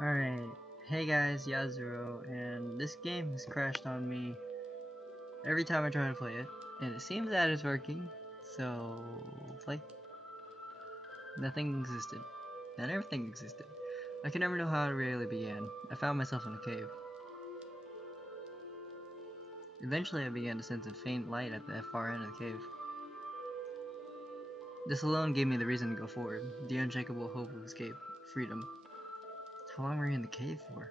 Alright, hey guys, Yazuro, and this game has crashed on me every time I try to play it, and it seems that it's working, so play. Nothing existed. Then everything existed. I can never know how it really began. I found myself in a cave. Eventually I began to sense a faint light at the far end of the cave. This alone gave me the reason to go forward, the unshakable hope of escape, freedom. How long were you in the cave for?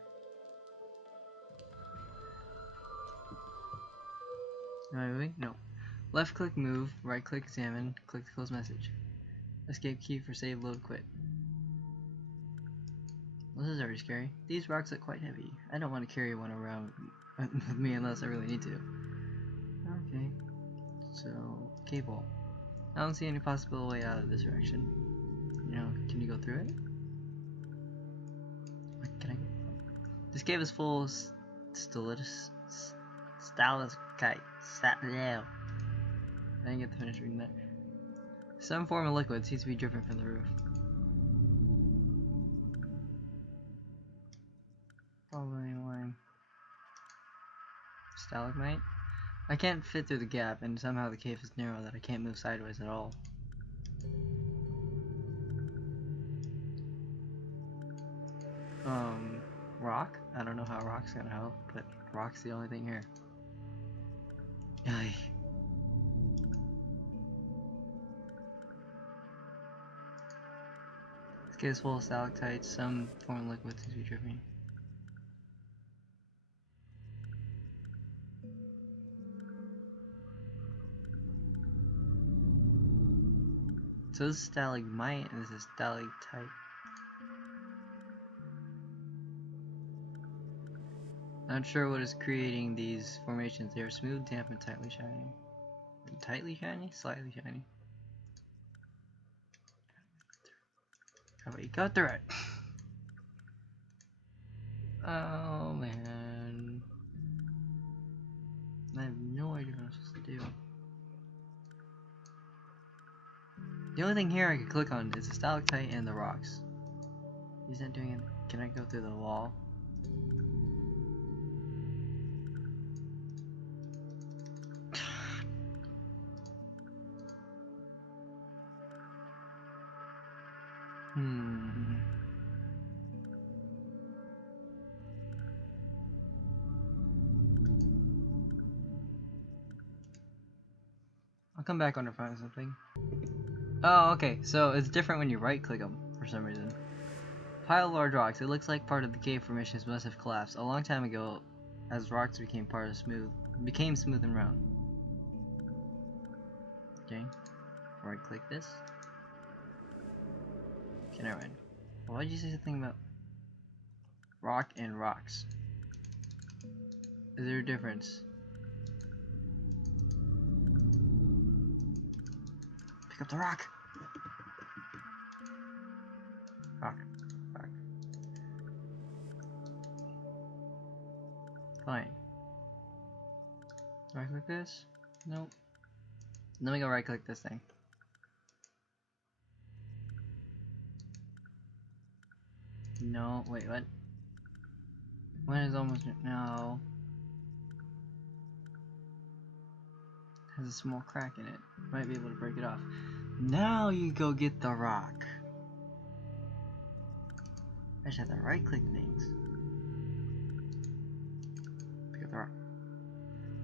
Am I moving? No. Left click move, right click examine, click to close message. Escape key for save, load, quit. Well, this is already scary. These rocks look quite heavy. I don't want to carry one around with me unless I really need to. Okay. So, cable. I don't see any possible way out of this direction. Can you go through it? Can I go? This cave is full of stalactites. I didn't get to finish reading that. Some form of liquid seems to be dripping from the roof. Probably line. Stalagmite? I can't fit through the gap, and somehow the cave is narrow that I can't move sideways at all. Rock? I don't know how rock's gonna help, but rock's the only thing here. Ay. This cave is full of stalactites, some form of liquid seems to be dripping. So this is stalagmite and this is stalactite. Not sure what is creating these formations. They are smooth, damp, and tightly shiny. Tightly shiny? Slightly shiny. How about you go through it? Oh man. I have no idea what I'm supposed to do. The only thing here I can click on is the stalactite and the rocks. He's not doing it. Can I go through the wall? I'll come back when I find something. Oh, okay, so it's different when you right click them for some reason. Pile of large rocks. It looks like part of the cave formations must have collapsed a long time ago as rocks became smooth and round. Okay. Right click this. Okay, never mind. Why did you say something about rock and rocks? Is there a difference? Pick up the rock! Rock. Rock. Fine. Right click this? Nope. Let me go right click this thing. No, wait, what? When is almost no. Has a small crack in it. Might be able to break it off. Now you go get the rock. I just have to right click things. Pick up the rock.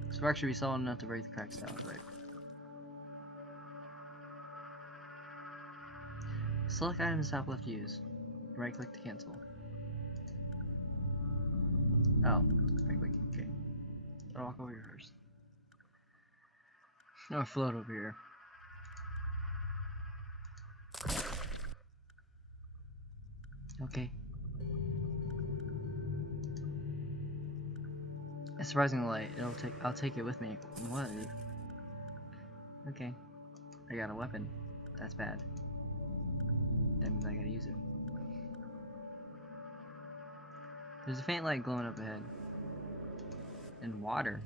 This rock should be solid enough to break the cracks down, right? Select items top left to use. Right click to cancel. Oh, right click, okay. I'll walk over here first. I'll float over here. Okay. It's surprisingly light. I'll take it with me. What? Okay. I got a weapon. That's bad. That means I gotta use it. There's a faint light glowing up ahead. And water.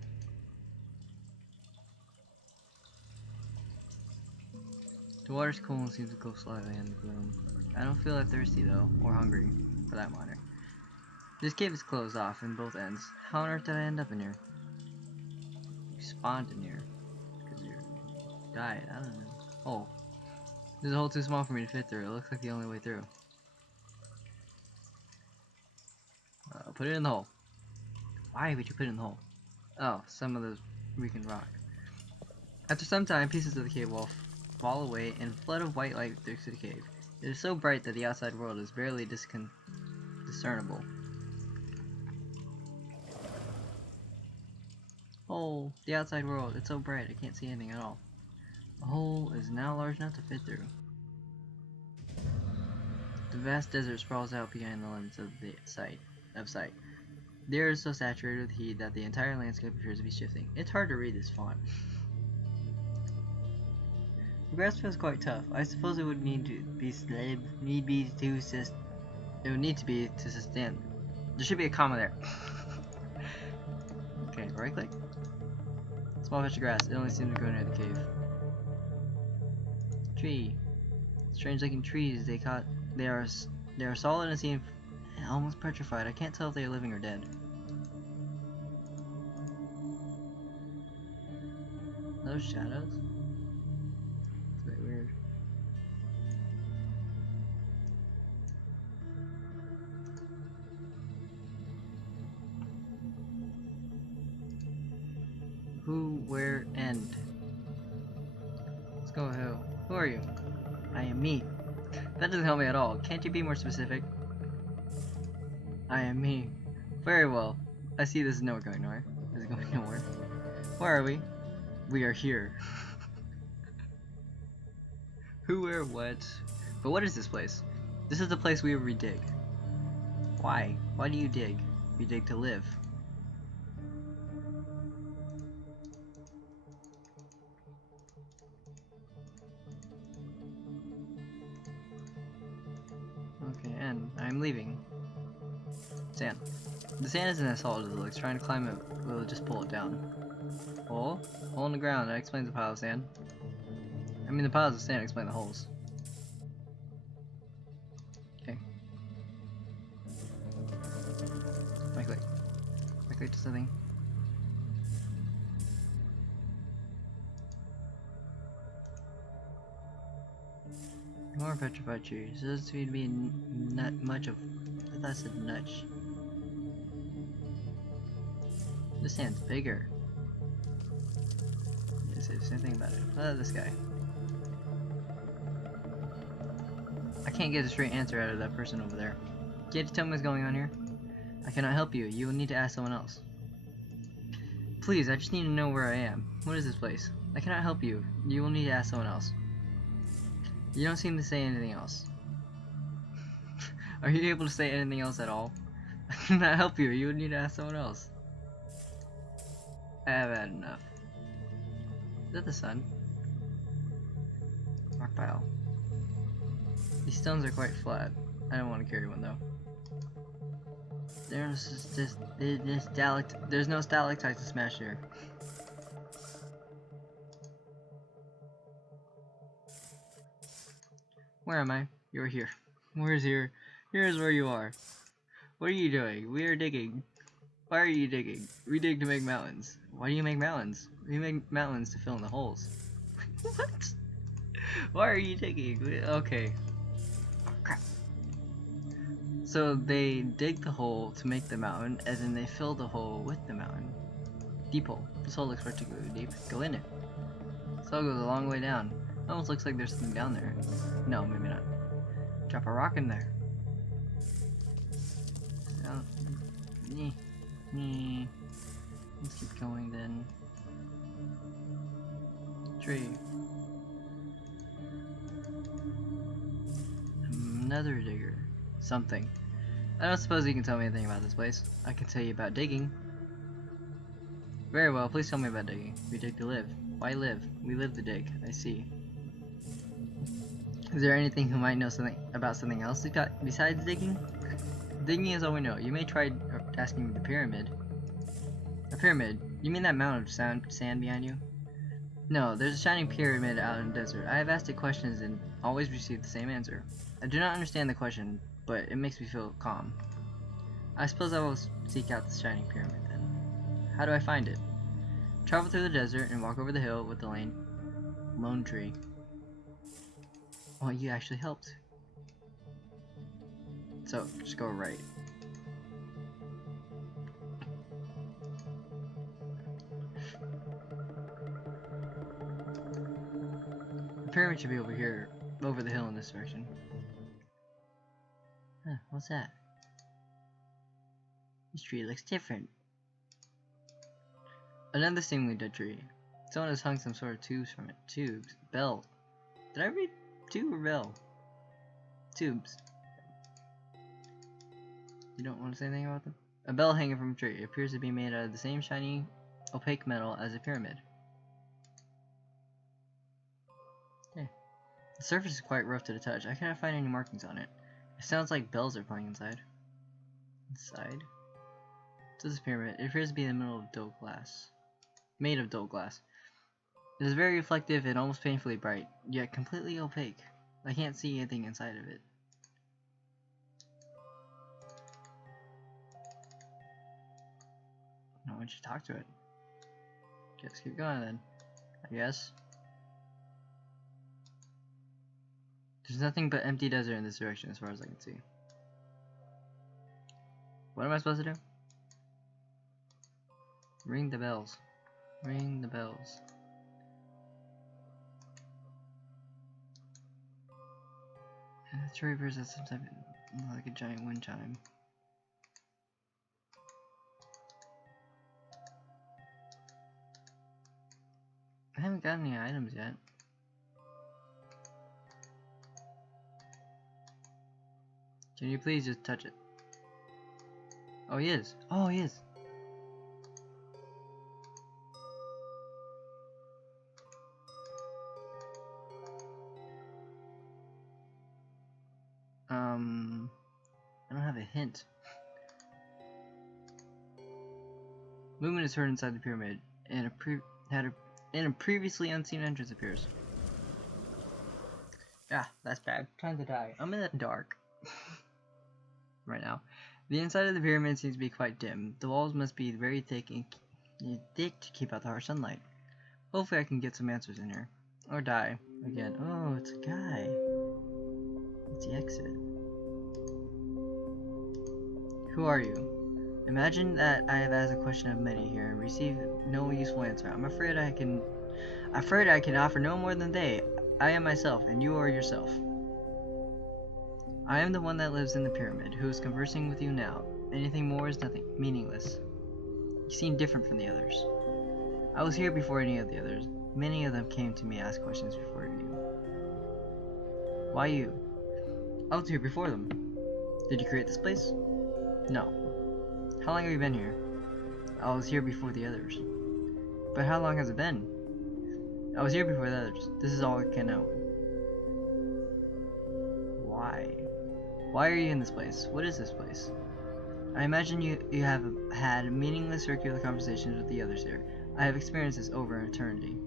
The water's cool and seems to go slightly in the gloom. I don't feel that thirsty though, or hungry, for that matter. This cave is closed off in both ends. How on earth did I end up in here? You spawned in here. Because you died. I don't know. Oh. There's a hole too small for me to fit through. It looks like the only way through. Put it in the hole. Why would you put it in the hole? Oh, some of the weakened rock. After some time, pieces of the cave wall fall away and a flood of white light through the cave. It is so bright that the outside world is barely discernible. Oh, the outside world. It's so bright I can't see anything at all. The hole is now large enough to fit through. The vast desert sprawls out behind the limits of sight. The air is so saturated with heat that the entire landscape appears to be shifting. It's hard to read this font. The grass feels quite tough. I suppose it would need to be to sustain. There should be a comma there. Okay, right click. Small patch of grass. It only seems to grow near the cave. Tree. Strange looking trees. They are solid and seem almost petrified. I can't tell if they are living or dead. Those shadows? It's a bit weird. Who, where, end? Let's go who. Who are you? I am me. That doesn't help me at all. Can't you be more specific? I am me. Very well. I see this is nowhere going nowhere. Is it going nowhere? Where are we? We are here. Who, where, what? But what is this place? This is the place where we dig. Why? Why do you dig? We dig to live. Okay, and I'm leaving. Sand. The sand isn't as solid as it looks. Trying to climb it will just pull it down. Hole? Hole in the ground. That explains the pile of sand. I mean, the piles of sand explain the holes. Okay. Right click. Right click to something. More petrified trees. There doesn't seem to be not much of. I thought I said much. This sand's bigger. Say the same thing about it. This guy. I can't get a straight answer out of that person over there. Can't you tell me what's going on here? I cannot help you. You will need to ask someone else. Please, I just need to know where I am. What is this place? I cannot help you. You will need to ask someone else. You don't seem to say anything else. Are you able to say anything else at all? I cannot help you. You would need to ask someone else. I have had enough. Is that the sun? Rock pile. These stones are quite flat. I don't want to carry one though. There's no stalactites to smash here. Where am I? You're here. Where's here? Here's where you are. What are you doing? We are digging. Why are you digging? We dig to make mountains. Why do you make mountains? We make mountains to fill in the holes. What? Why are you digging? Okay. Oh, crap. So they dig the hole to make the mountain, and then they fill the hole with the mountain. Deep hole. This hole looks particularly deep. Go in it. This hole goes a long way down. It almost looks like there's something down there. No, maybe not. Drop a rock in there. Let's keep going then. Tree. Another digger. Something. I don't suppose you can tell me anything about this place. I can tell you about digging. Very well, please tell me about digging. We dig to live. Why live? We live to dig. I see. Is there anything who might know something about something else besides digging? Digging is all we know. You may try asking the pyramid. A pyramid? You mean that mountain of sand behind you? No, there's a shining pyramid out in the desert. I have asked it questions and always received the same answer. I do not understand the question, but it makes me feel calm. I suppose I will seek out the shining pyramid then. How do I find it? Travel through the desert and walk over the hill with the lone tree. Oh, you actually helped. So, just go right. The pyramid should be over here, over the hill in this direction. Huh, what's that? This tree looks different. Another seemingly dead tree. Someone has hung some sort of tubes from it. Tubes. Bell. Did I read tube or bell? Tubes. You don't want to say anything about them? A bell hanging from a tree. It appears to be made out of the same shiny, opaque metal as a pyramid. Okay. The surface is quite rough to the touch. I cannot find any markings on it. It sounds like bells are playing inside. Inside? So this pyramid. It appears to be in the middle of dull glass. Made of dull glass. It is very reflective and almost painfully bright, yet completely opaque. I can't see anything inside of it. I want you to talk to it. Just keep going then, I guess. There's nothing but empty desert in this direction as far as I can see. What am I supposed to do? Ring the bells. Ring the bells. And the tree appears at some type of, like a giant wind chime. I haven't got any items yet. Can you please just touch it? Oh, he is. Oh, he is. I don't have a hint. Movement is heard inside the pyramid, and a previously unseen entrance appears. Ah, that's bad. Time to die. I'm in the dark right now. The inside of the pyramid seems to be quite dim. The walls must be very thick to keep out the harsh sunlight. Hopefully I can get some answers in here. Or die. Again. Oh, it's a guy. What's the exit? Who are you? Imagine that I have asked a question of many here and received no useful answer. I'm afraid I can offer no more than they. I am myself, and you are yourself. I am the one that lives in the pyramid, who is conversing with you now. Anything more is nothing, meaningless. You seem different from the others. I was here before any of the others. Many of them came to me to ask questions before you. Why you? I was here before them. Did you create this place? No. How long have you been here? I was here before the others. But how long has it been? I was here before the others. This is all I can know. Why? Why are you in this place? What is this place? I imagine you have had meaningless circular conversations with the others here. I have experienced this over eternity.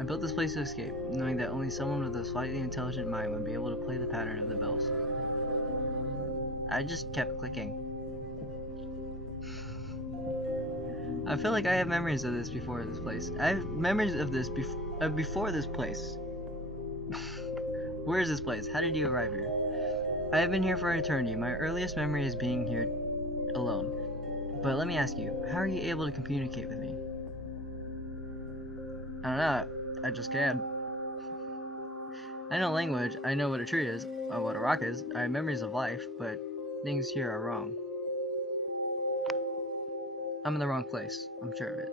I built this place to escape, knowing that only someone with a slightly intelligent mind would be able to play the pattern of the bells. I just kept clicking. I feel like I have memories of this before this place. I have memories of this before this place. Where is this place? How did you arrive here? I have been here for eternity. My earliest memory is being here alone. But let me ask you, how are you able to communicate with me? I don't know. I just can. I know language. I know what a tree is, what a rock is. I have memories of life, but things here are wrong. I'm in the wrong place. I'm sure of it.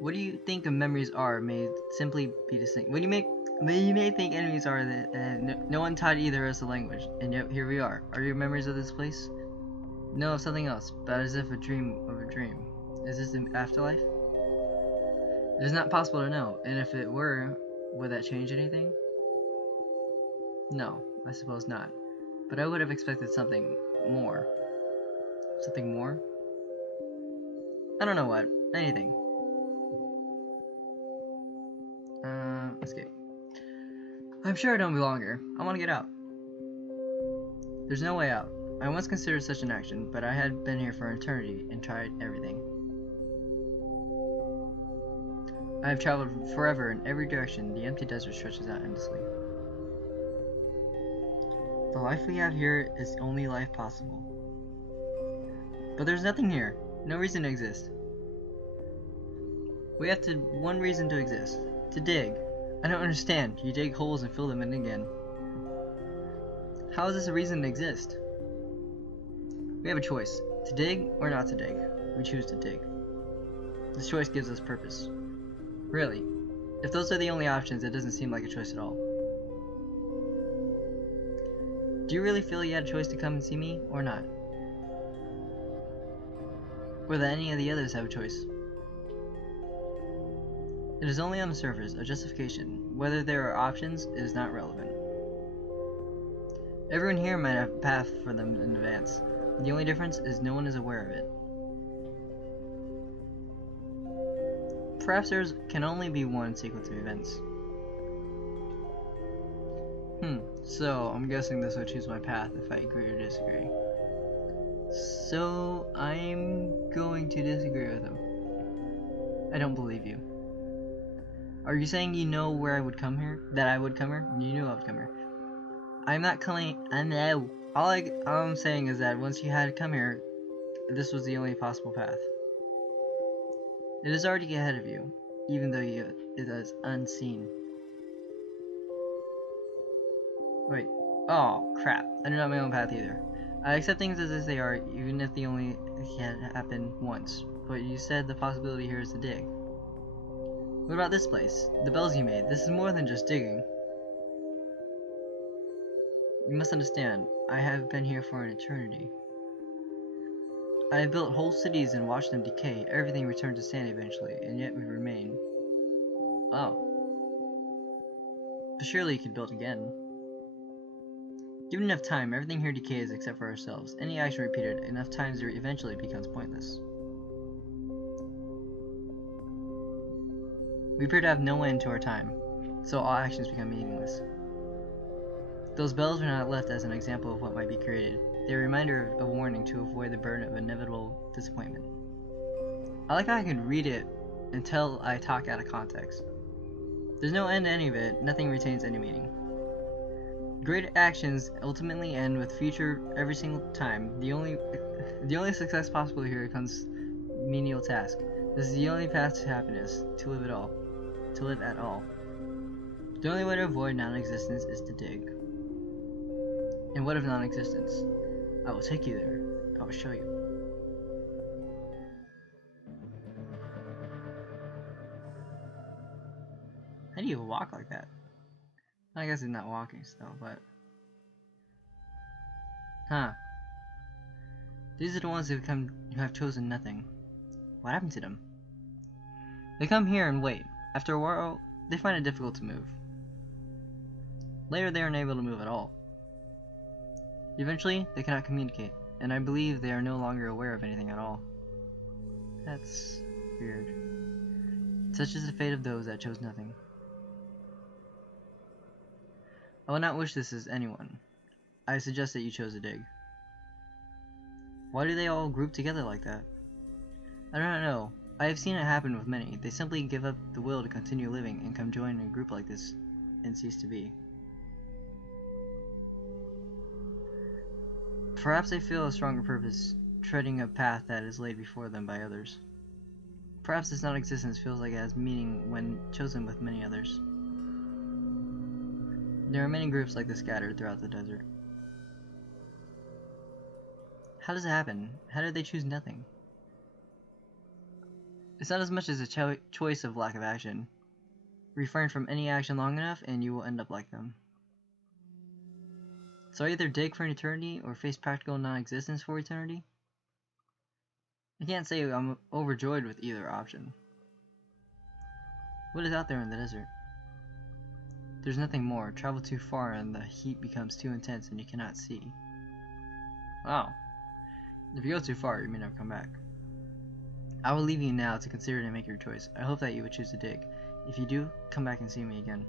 What do you think of memories are may simply be distinct. You may think enemies are that no one taught either of us a language, and yet here we are. Are your memories of this place? No, of something else, but as if a dream of a dream. Is this the afterlife? It is not possible to know, and if it were, would that change anything? No, I suppose not. But I would have expected something more. Something more? I don't know what. Anything. Escape. I'm sure I don't belong here. I want to get out. There's no way out. I once considered such an action, but I had been here for an eternity and tried everything. I have traveled forever in every direction. The empty desert stretches out endlessly. The life we have here is the only life possible. But there's nothing here. No reason to exist. We have one reason to exist. To dig. I don't understand. You dig holes and fill them in again. How is this a reason to exist? We have a choice. To dig or not to dig. We choose to dig. This choice gives us purpose. Really. If those are the only options, it doesn't seem like a choice at all. Do you really feel you had a choice to come and see me, or not? Or that any of the others have a choice? It is only on the surface, a justification. Whether there are options is not relevant. Everyone here might have a path for them in advance. The only difference is no one is aware of it. Perhaps there can only be one sequence of events. So I'm guessing this would choose my path if I agree or disagree. So I'm going to disagree with him. I don't believe you. Are you saying you know where I would come here? That I would come here? You knew I would come here. I'm not coming. I know. All I'm saying is that once you had come here, this was the only possible path. It is already ahead of you, even though it is unseen. Wait. Oh, crap. I do not have my own path either. I accept things as they are, even if they only can happen once. But you said the possibility here is to dig. What about this place? The bells you made. This is more than just digging. You must understand, I have been here for an eternity. I have built whole cities and watched them decay. Everything returned to sand eventually, and yet we remain. Oh. But surely you could build again. Given enough time, everything here decays except for ourselves. Any action repeated enough times eventually becomes pointless. We appear to have no end to our time, so all actions become meaningless. Those bells were not left as an example of what might be created. They are a reminder of a warning to avoid the burden of inevitable disappointment. I like how I can read it until I talk out of context. There's no end to any of it, nothing retains any meaning. Great actions ultimately end with future every single time. The only success possible here comes menial task. This is the only path to happiness, to live at all. The only way to avoid non-existence is to dig. And what of non-existence? I will take you there. I will show you. How do you walk like that? I guess he's not walking still, but... Huh. These are the ones who have chosen nothing. What happened to them? They come here and wait. After a while, they find it difficult to move. Later, they are unable to move at all. Eventually, they cannot communicate, and I believe they are no longer aware of anything at all. That's weird. Such is the fate of those that chose nothing. I would not wish this as anyone. I suggest that you chose to dig. Why do they all group together like that? I do not know. I have seen it happen with many. They simply give up the will to continue living and come join a group like this and cease to be. Perhaps they feel a stronger purpose, treading a path that is laid before them by others. Perhaps this non-existence feels like it has meaning when chosen with many others. There are many groups like this scattered throughout the desert. How does it happen? How did they choose nothing? It's not as much as a choice of lack of action. Refrain from any action long enough and you will end up like them. So I either dig for an eternity or face practical non-existence for eternity? I can't say I'm overjoyed with either option. What is out there in the desert? There's nothing more. Travel too far and the heat becomes too intense and you cannot see. Wow. If you go too far, you may never come back. I will leave you now to consider and make your choice. I hope that you would choose to dig. If you do, come back and see me again.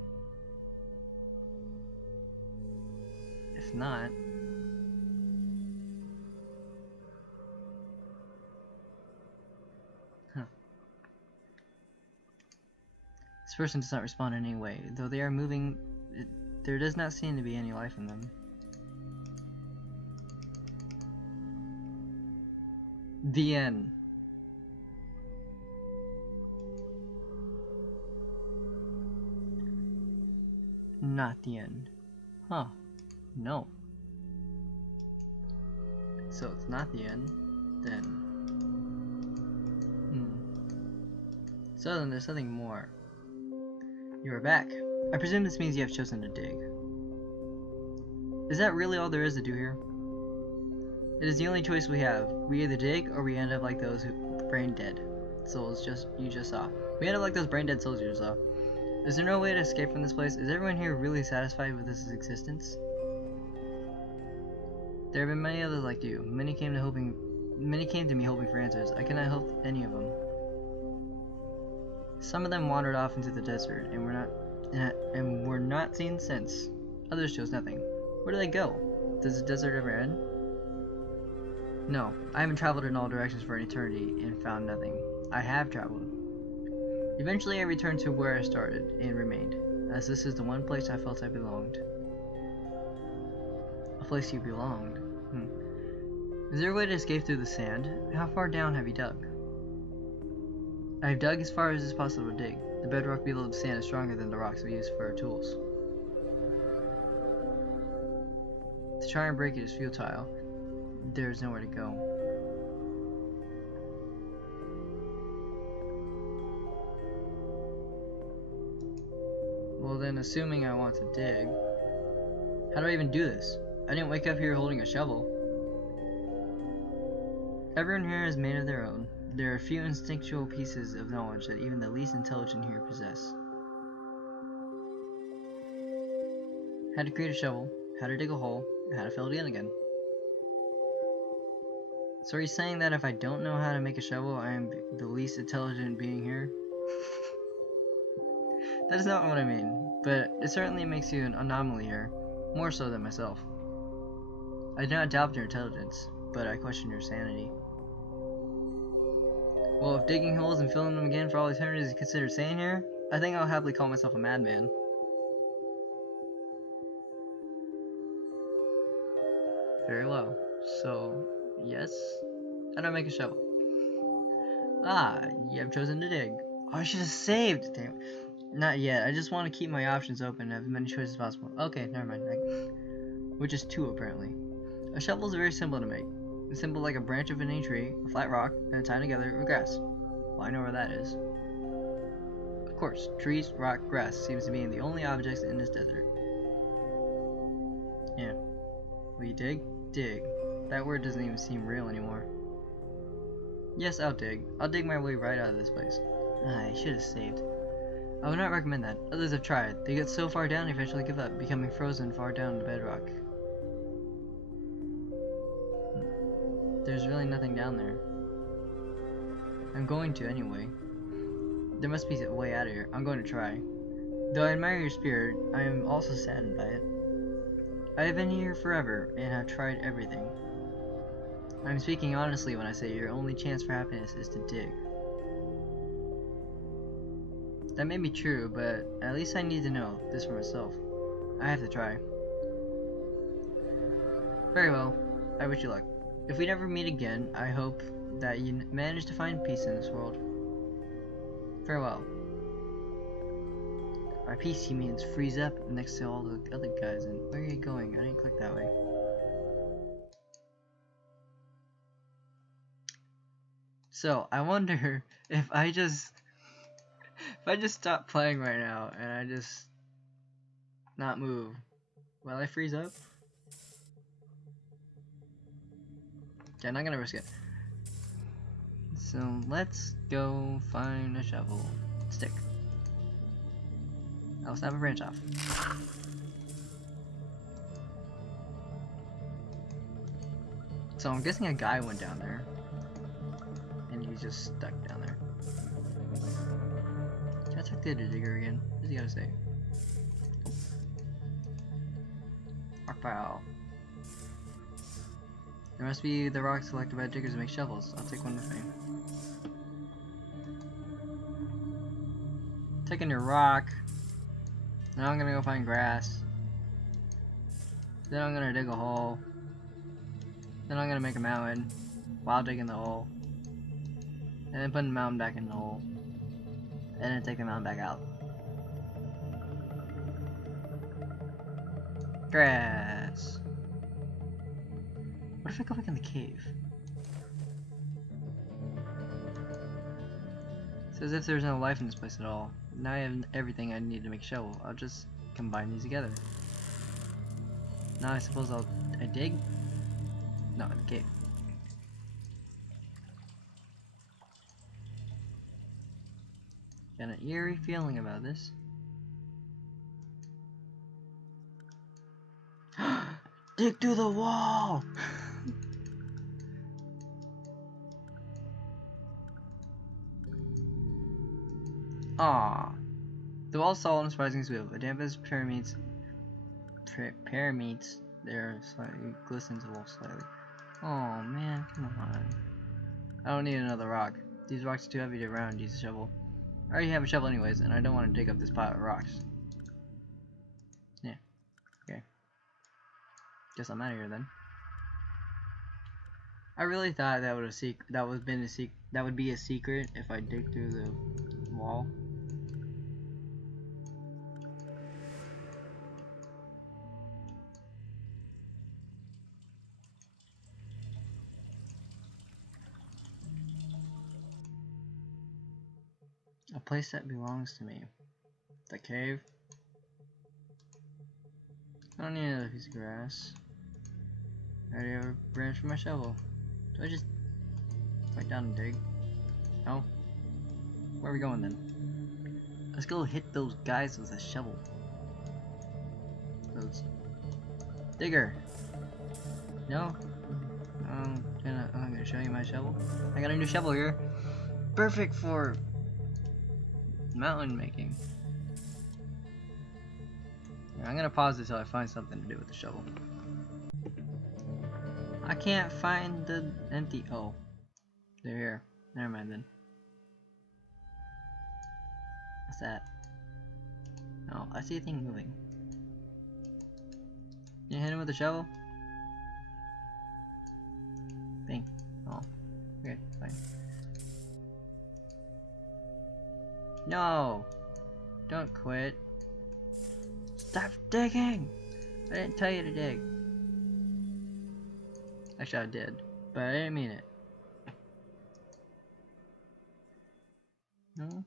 If not... This person does not respond in any way, though they are moving. There does not seem to be any life in them. The end. Not the end. Huh. No. So it's not the end, then. So then there's something more. You are back. I presume this means you have chosen to dig. Is that really all there is to do here? It is the only choice we have. We either dig or we end up like those who brain dead souls you just saw. We end up like those brain dead souls you just saw. Is there no way to escape from this place? Is everyone here really satisfied with this existence? There have been many others like you. Many came to me hoping for answers. I cannot help any of them. Some of them wandered off into the desert and were not seen since. Others chose nothing. Where do they go? Does the desert ever end? No, I haven't traveled in all directions for an eternity and found nothing. I have traveled. Eventually I returned to where I started and remained, as this is the one place I felt I belonged. A place you belonged? Is there a way to escape through the sand? How far down have you dug? I have dug as far as is possible to dig. The bedrock below the sand is stronger than the rocks we use for our tools. To try and break it is futile. There is nowhere to go. Well then, assuming I want to dig, how do I even do this? I didn't wake up here holding a shovel. Everyone here is made of their own. There are few instinctual pieces of knowledge that even the least intelligent here possess. How to create a shovel, how to dig a hole, and how to fill it in again. So are you saying that if I don't know how to make a shovel, I am the least intelligent being here? That is not what I mean, but it certainly makes you an anomaly here, more so than myself. I do not doubt your intelligence, but I question your sanity. Well, if digging holes and filling them again for all eternity is considered sane here, I think I'll happily call myself a madman. Very well. So, yes, how do I make a shovel? Ah, you have chosen to dig. Oh, I should have saved. Damn. Not yet. I just want to keep my options open and have as many choices as possible. Okay, never mind. Which is 2 apparently. A shovel is very simple to make. It's simple like a branch of any tree, a flat rock, and tied together with grass. Well, I know where that is. Of course, trees, rock, grass seems to be the only objects in this desert. Yeah. Will you dig? Dig. That word doesn't even seem real anymore. Yes, I'll dig. I'll dig my way right out of this place. I should have saved. I would not recommend that. Others have tried. They get so far down they eventually give up, becoming frozen far down the bedrock. There's really nothing down there. I'm going to anyway. There must be a way out of here. I'm going to try. Though I admire your spirit, I am also saddened by it. I have been here forever and have tried everything. I'm speaking honestly when I say your only chance for happiness is to dig. That may be true, but at least I need to know this for myself. I have to try. Very well. I wish you luck. If we never meet again, I hope that you manage to find peace in this world. Farewell. By peace, he means freeze up next to all the other guys. And where are you going? I didn't click that way. So I wonder if I just stop playing right now and I just not move, will I freeze up? Okay, I'm not gonna risk it. So let's go find a shovel stick. I'll snap a branch off. So I'm guessing a guy went down there. And he's just stuck down there. Can I talk to the digger again? What does he gotta say? Rockpile. There must be the rocks collected by diggers to make shovels. I'll take one with me. taking your rock. Now I'm gonna go find grass. Then I'm gonna dig a hole. Then I'm gonna make a mountain while digging the hole. And then put the mountain back in the hole. And then take the mountain back out. Grass. What if I go back in the cave? It's as if there's no life in this place at all. Now I have everything I need to make a shovel. I'll just combine these together. Now I suppose I dig? No, in the cave. Got an eerie feeling about this. Dig through the wall! Ah, the wall's solid and surprisingly smooth. The dampest pyramids, there slightly glistens the wall slightly. Oh man, come on. I don't need another rock. These rocks are too heavy to round use a shovel. I already have a shovel anyways, and I don't want to dig up this pile of rocks. Yeah. Okay. Guess I'm out of here then. I really thought that would be a secret if I dig through the wall. A place that belongs to me. The cave. I don't need another piece of grass. I already have a branch for my shovel. Do I just bite down and dig? No? Where are we going then? Let's go hit those guys with a shovel. Those digger. No? I'm gonna show you my shovel. I got a new shovel here. Perfect for mountain making. Yeah, I'm gonna pause it till I find something to do with the shovel. I can't find the empty. Oh, they're here. Never mind then. What's that? Oh, I see a thing moving. Can you hit him with a shovel? Bang. Oh, okay, fine. No! Don't quit. Stop digging! I didn't tell you to dig. Actually, I did, but I didn't mean it. No?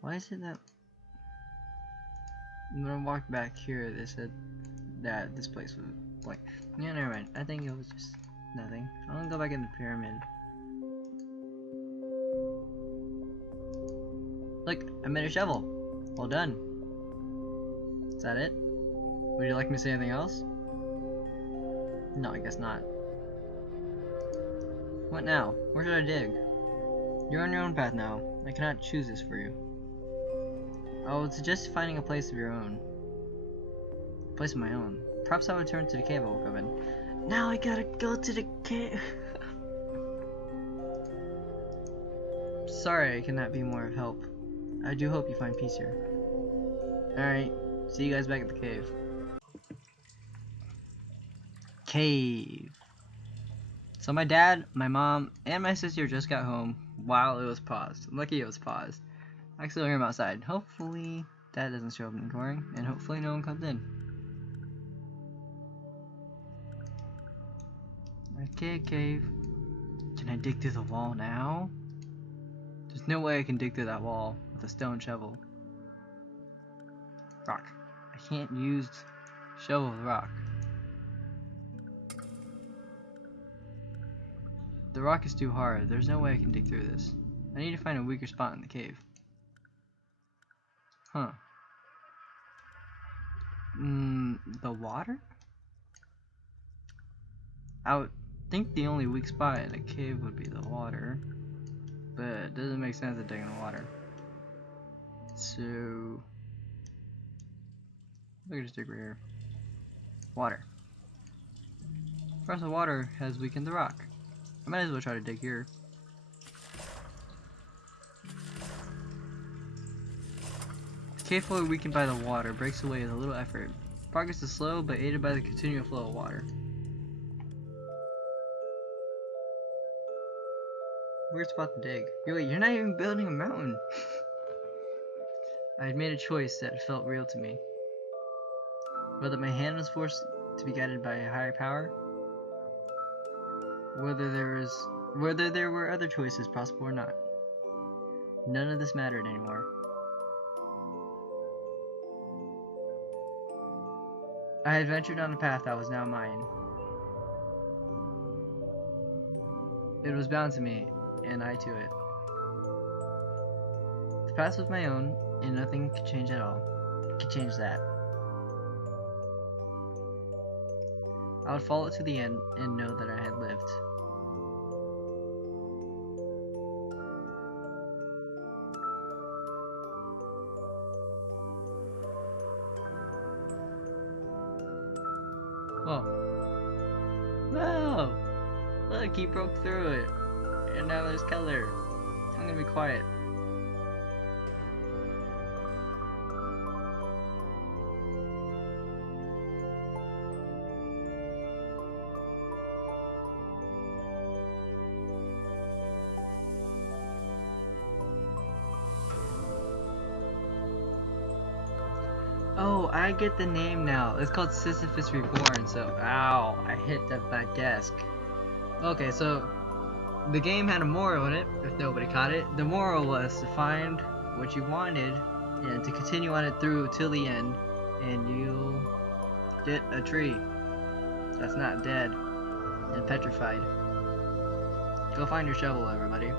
Why is it that when I walked back here, they said that this place was blank? Yeah, never mind. I think it was just nothing. I'm gonna go back in the pyramid. Look, I made a shovel. Well done. Is that it? Would you like me to say anything else? No, I guess not. What now? Where should I dig? You're on your own path now. I cannot choose this for you. I would suggest finding a place of your own. A place of my own. Perhaps I would return to the cave I woke up in. Now I gotta go to the cave. Sorry I cannot be more of help. I do hope you find peace here. Alright, see you guys back at the cave. Cave. So my dad, my mom, and my sister just got home while it was paused. I'm lucky it was paused. I can still hear him outside. Hopefully Dad doesn't show up in the morning, and hopefully no one comes in. Okay, cave. Can I dig through the wall now? There's no way I can dig through that wall with a stone shovel. Rock. I can't use shovel with rock. The rock is too hard. There's no way I can dig through this. I need to find a weaker spot in the cave. Huh. The water? I would think the only weak spot in a cave would be the water. But it doesn't make sense to dig in the water. So we can just dig right here. Water. First, the water has weakened the rock. I might as well try to dig here. I might as well try to dig here. Water. First, the water has weakened the rock. I might as well try to dig here. Water. First, the water has weakened the rock. I might as well try to dig here. Water. First, the water has weakened the rock. I might as well try to dig here. Water. First, the water has weakened the rock. I might as well try to dig here. Water. Cave floor weakened by the water breaks away with a little effort. Progress is slow, but aided by the continual flow of water. Weird spot to dig. You're not even building a mountain. I had made a choice that felt real to me. Whether my hand was forced to be guided by a higher power, whether there were other choices possible or not. None of this mattered anymore. I had ventured on a path that was now mine. It was bound to me, and I to it. The path was my own, and nothing could change at all. Could change that. I would follow it to the end and know that I had lived. Whoa. Whoa! Look, he broke through it. And now there's color. I'm gonna be quiet. Oh, I get the name now. It's called Sisyphus Reborn, so ow, I hit my desk. Okay, so the game had a moral in it, if nobody caught it. The moral was to find what you wanted and to continue on it through till the end, and you'll get a tree that's not dead and petrified. Go find your shovel, everybody.